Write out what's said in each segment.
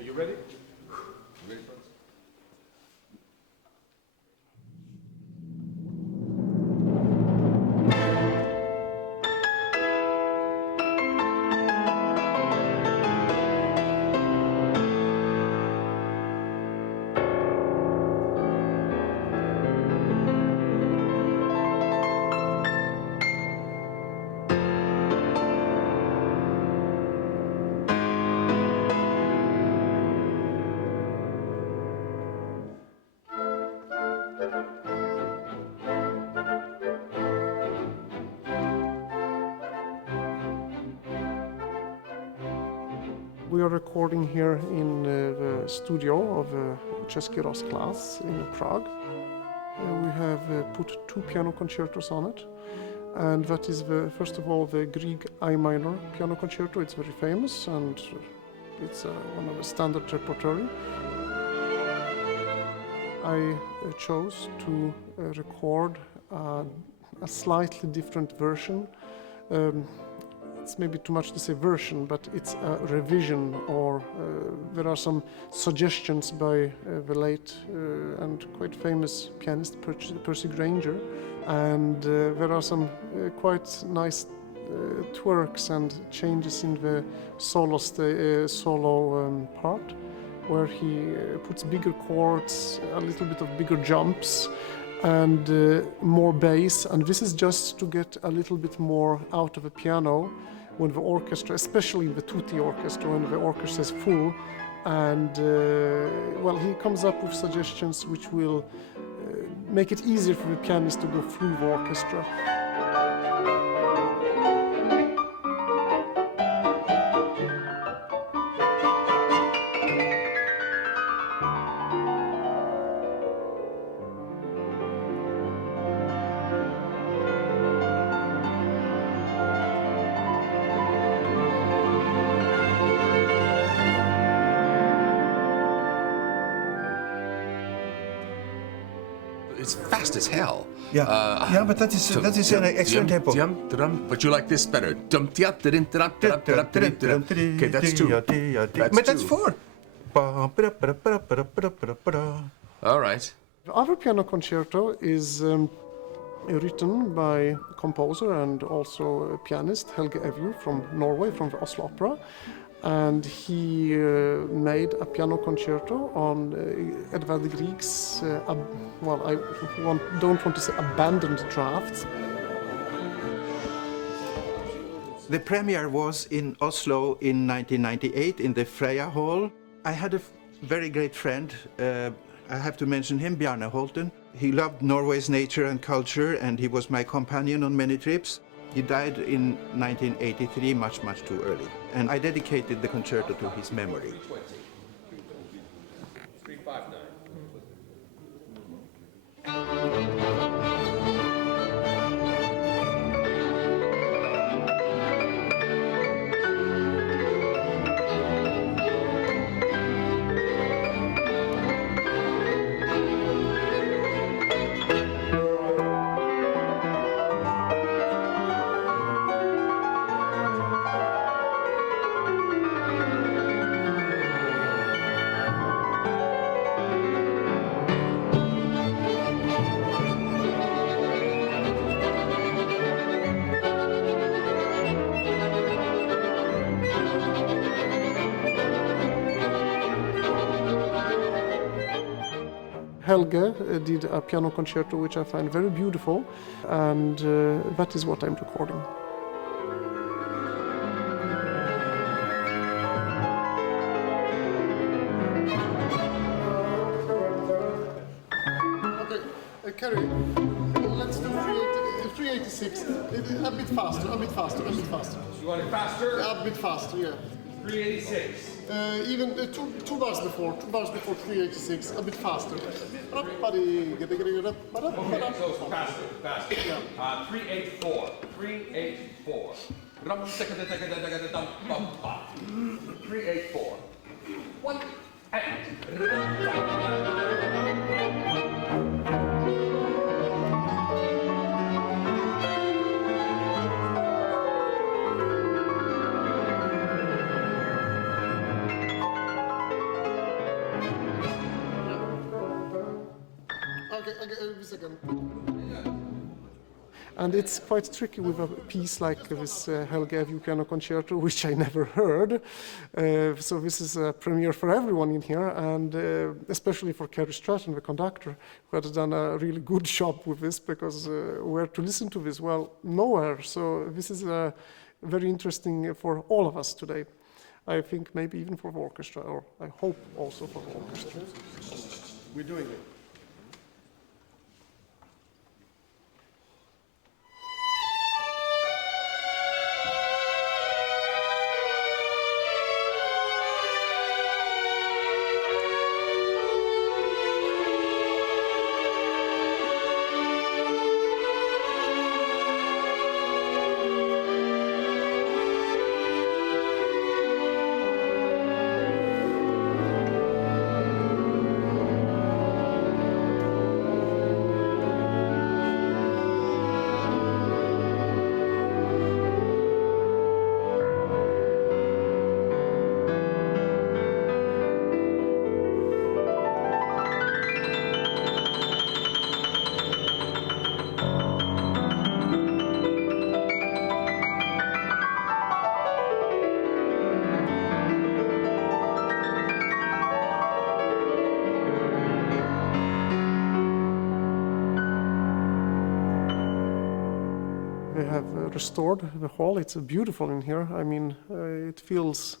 Are you ready? You ready, folks? We are recording here in the studio of Český rozhlas in Prague. We have put 2 piano concertos on it, and that is first of all the Grieg I minor piano concerto. It's very famous and it's one of the standard repertory. I chose to record a slightly different version. It's maybe too much to say version, but it's a revision, or there are some suggestions by the late and quite famous pianist Percy Grainger, and there are some quite nice twerks and changes in the solo part, where he puts bigger chords, a little bit of bigger jumps, and more bass, and this is just to get a little bit more out of the piano when the orchestra, especially the tutti orchestra, when the orchestra is full, and well, he comes up with suggestions which will make it easier for the pianist to go through the orchestra. It's fast as hell. Yeah, yeah, but that is an excellent tempo. But you like this better. Okay, that's 2. But that's 4. All right. The other piano concerto is written by composer and also a pianist Helge Evju from Norway, from the Oslo Opera. And he made a piano concerto on Edvard Grieg's, well, I don't want to say abandoned drafts. The premiere was in Oslo in 1998 in the Freya Hall. I had a very great friend, I have to mention him, Bjarne Holten. He loved Norway's nature and culture, and he was my companion on many trips. He died in 1983, much too early, and I dedicated the concerto to his memory. 359. Helge did a piano concerto which I find very beautiful, and that is what I'm recording. Okay, Kerry, let's do 386. A bit faster. You want it faster? A bit faster, yeah. 386. Even two bars before 386, a bit faster. Okay, so faster. Yeah. 384. 384. 384. 1 and. And it's quite tricky with a piece like this Helge Evju piano concerto, which I never heard. So this is a premiere for everyone in here, and especially for Kerry Stratton, the conductor, who had done a really good job with this, because where to listen to this? Well, nowhere. So this is very interesting for all of us today. I think maybe even for the orchestra, or I hope also for the orchestra. We're doing it. They have restored the hall. It's beautiful in here. I mean, it feels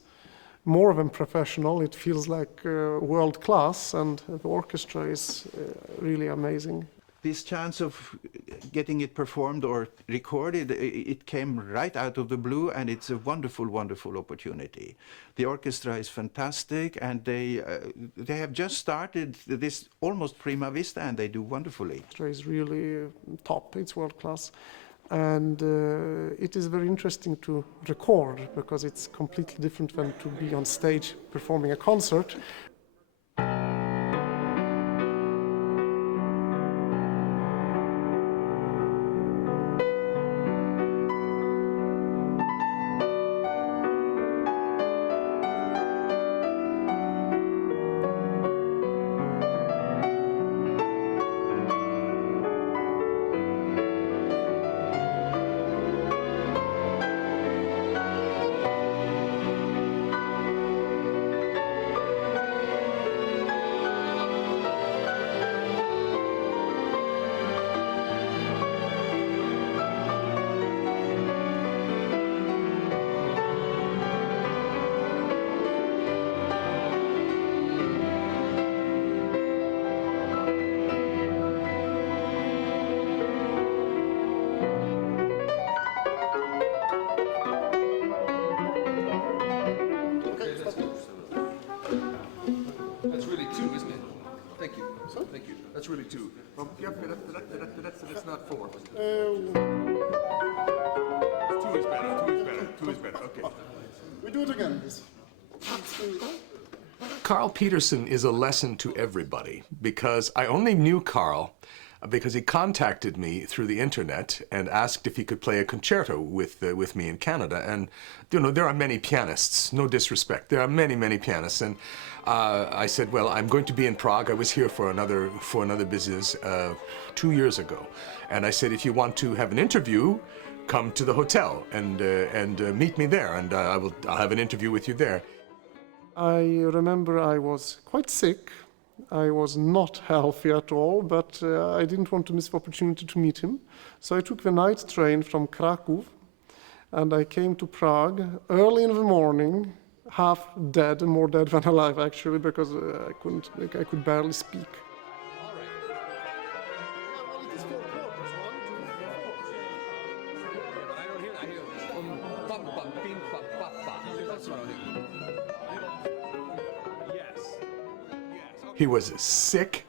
more than professional. It feels like world class, and the orchestra is really amazing. This chance of getting it performed or recorded, it came right out of the blue, and it's a wonderful, wonderful opportunity. The orchestra is fantastic, and they have just started this almost prima vista, and they do wonderfully. The orchestra is really top. It's world class. And it is very interesting to record, because it's completely different than to be on stage performing a concert. That's really two, isn't it? Thank you. Thank you. That's really two. That's not four. Two is better. Two is better. Two is better. Okay. We do it again. Carl Petersson is a lesson to everybody, because I only knew Carl because he contacted me through the internet and asked if he could play a concerto with me in Canada. And you know, there are many pianists, no disrespect, there are many, many pianists. And I said, well, I'm going to be in Prague. I was here for another business 2 years ago, and I said, if you want to have an interview, come to the hotel and meet me there, and I'll have an interview with you there. I remember I was quite sick. I was not healthy at all, but I didn't want to miss the opportunity to meet him. So I took the night train from Krakow, and I came to Prague early in the morning, half dead, more dead than alive actually, because I could barely speak. He was sick.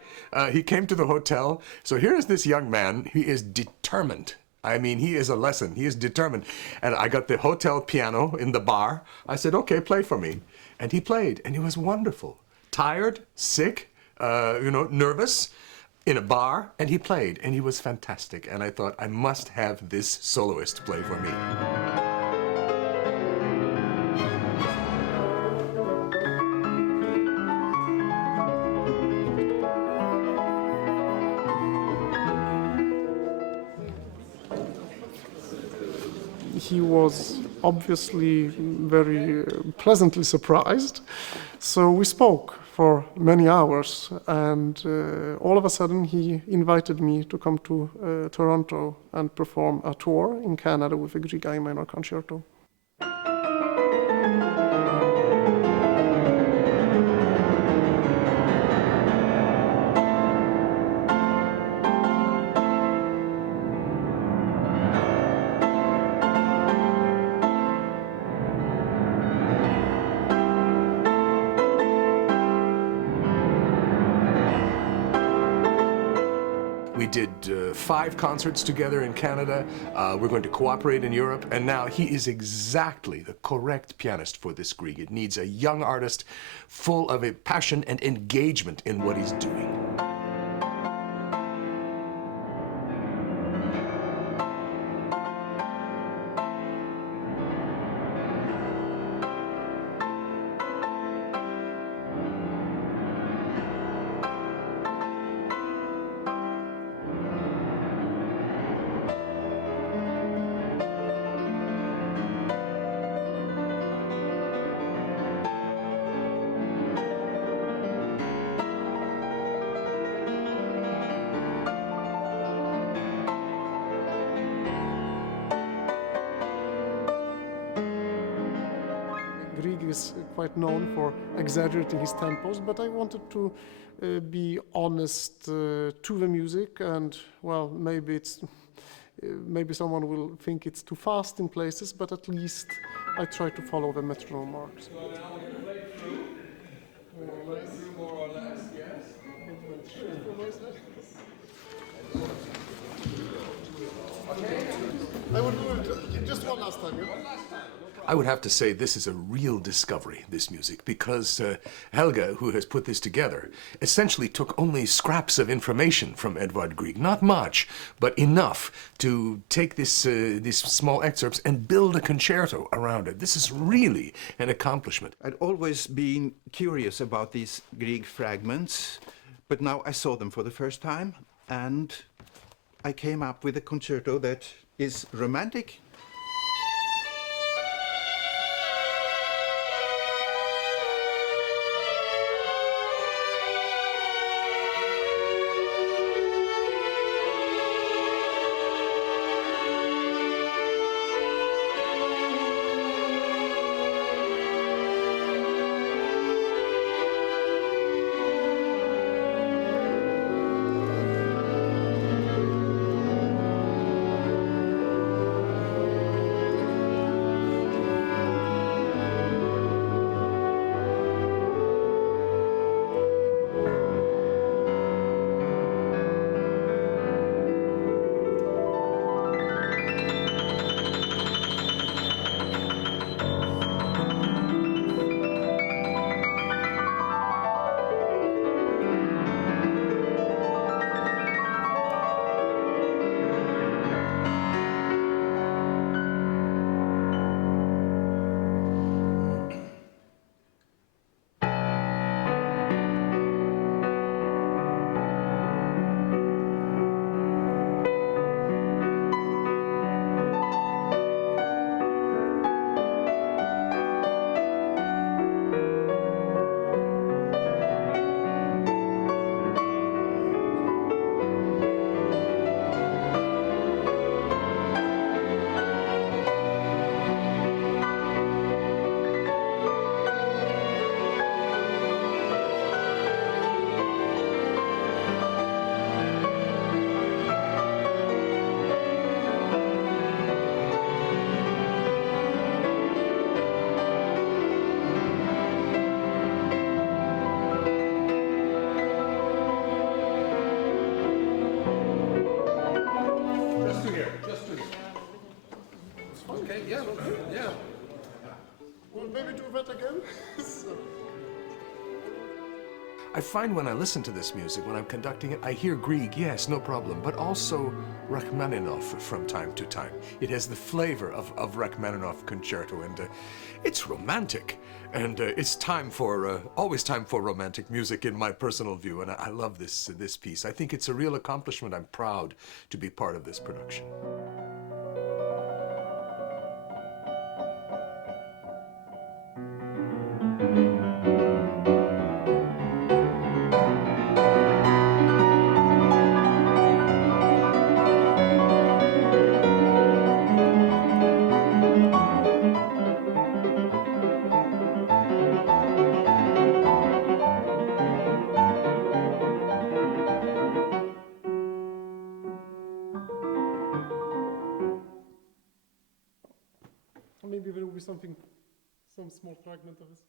He came to the hotel. So here is this young man. He is determined. I mean, he is a lesson. He is determined. And I got the hotel piano in the bar. I said, okay, play for me. And he played, and it was wonderful. Tired, sick, nervous, in a bar, and he played, and he was fantastic. And I thought, I must have this soloist play for me. he was obviously very pleasantly surprised. So we spoke for many hours, and all of a sudden he invited me to come to Toronto and perform a tour in Canada with the Grieg I minor concerto. We did 5 concerts together in Canada. We're going to cooperate in Europe, and now he is exactly the correct pianist for this Grieg. It needs a young artist full of a passion and engagement in what he's doing. Grieg is quite known for exaggerating his tempos, but I wanted to be honest to the music, and well, maybe someone will think it's too fast in places, but at least I try to follow the metronome marks. So now you play through more or less, yes? I will do it just one last time. I would have to say this is a real discovery, this music, because Helge, who has put this together, essentially took only scraps of information from Edvard Grieg. Not much, but enough to take these small excerpts and build a concerto around it. This is really an accomplishment. I'd always been curious about these Grieg fragments, but now I saw them for the first time, and I came up with a concerto that is romantic. Okay, yeah, yeah. Well, maybe do that again. I find when I listen to this music, when I'm conducting it, I hear Grieg, yes, no problem, but also Rachmaninoff from time to time. It has the flavor of Rachmaninoff concerto, and it's romantic. And it's always time for romantic music in my personal view, and I love this piece. I think it's a real accomplishment. I'm proud to be part of this production. something, some small fragment of this.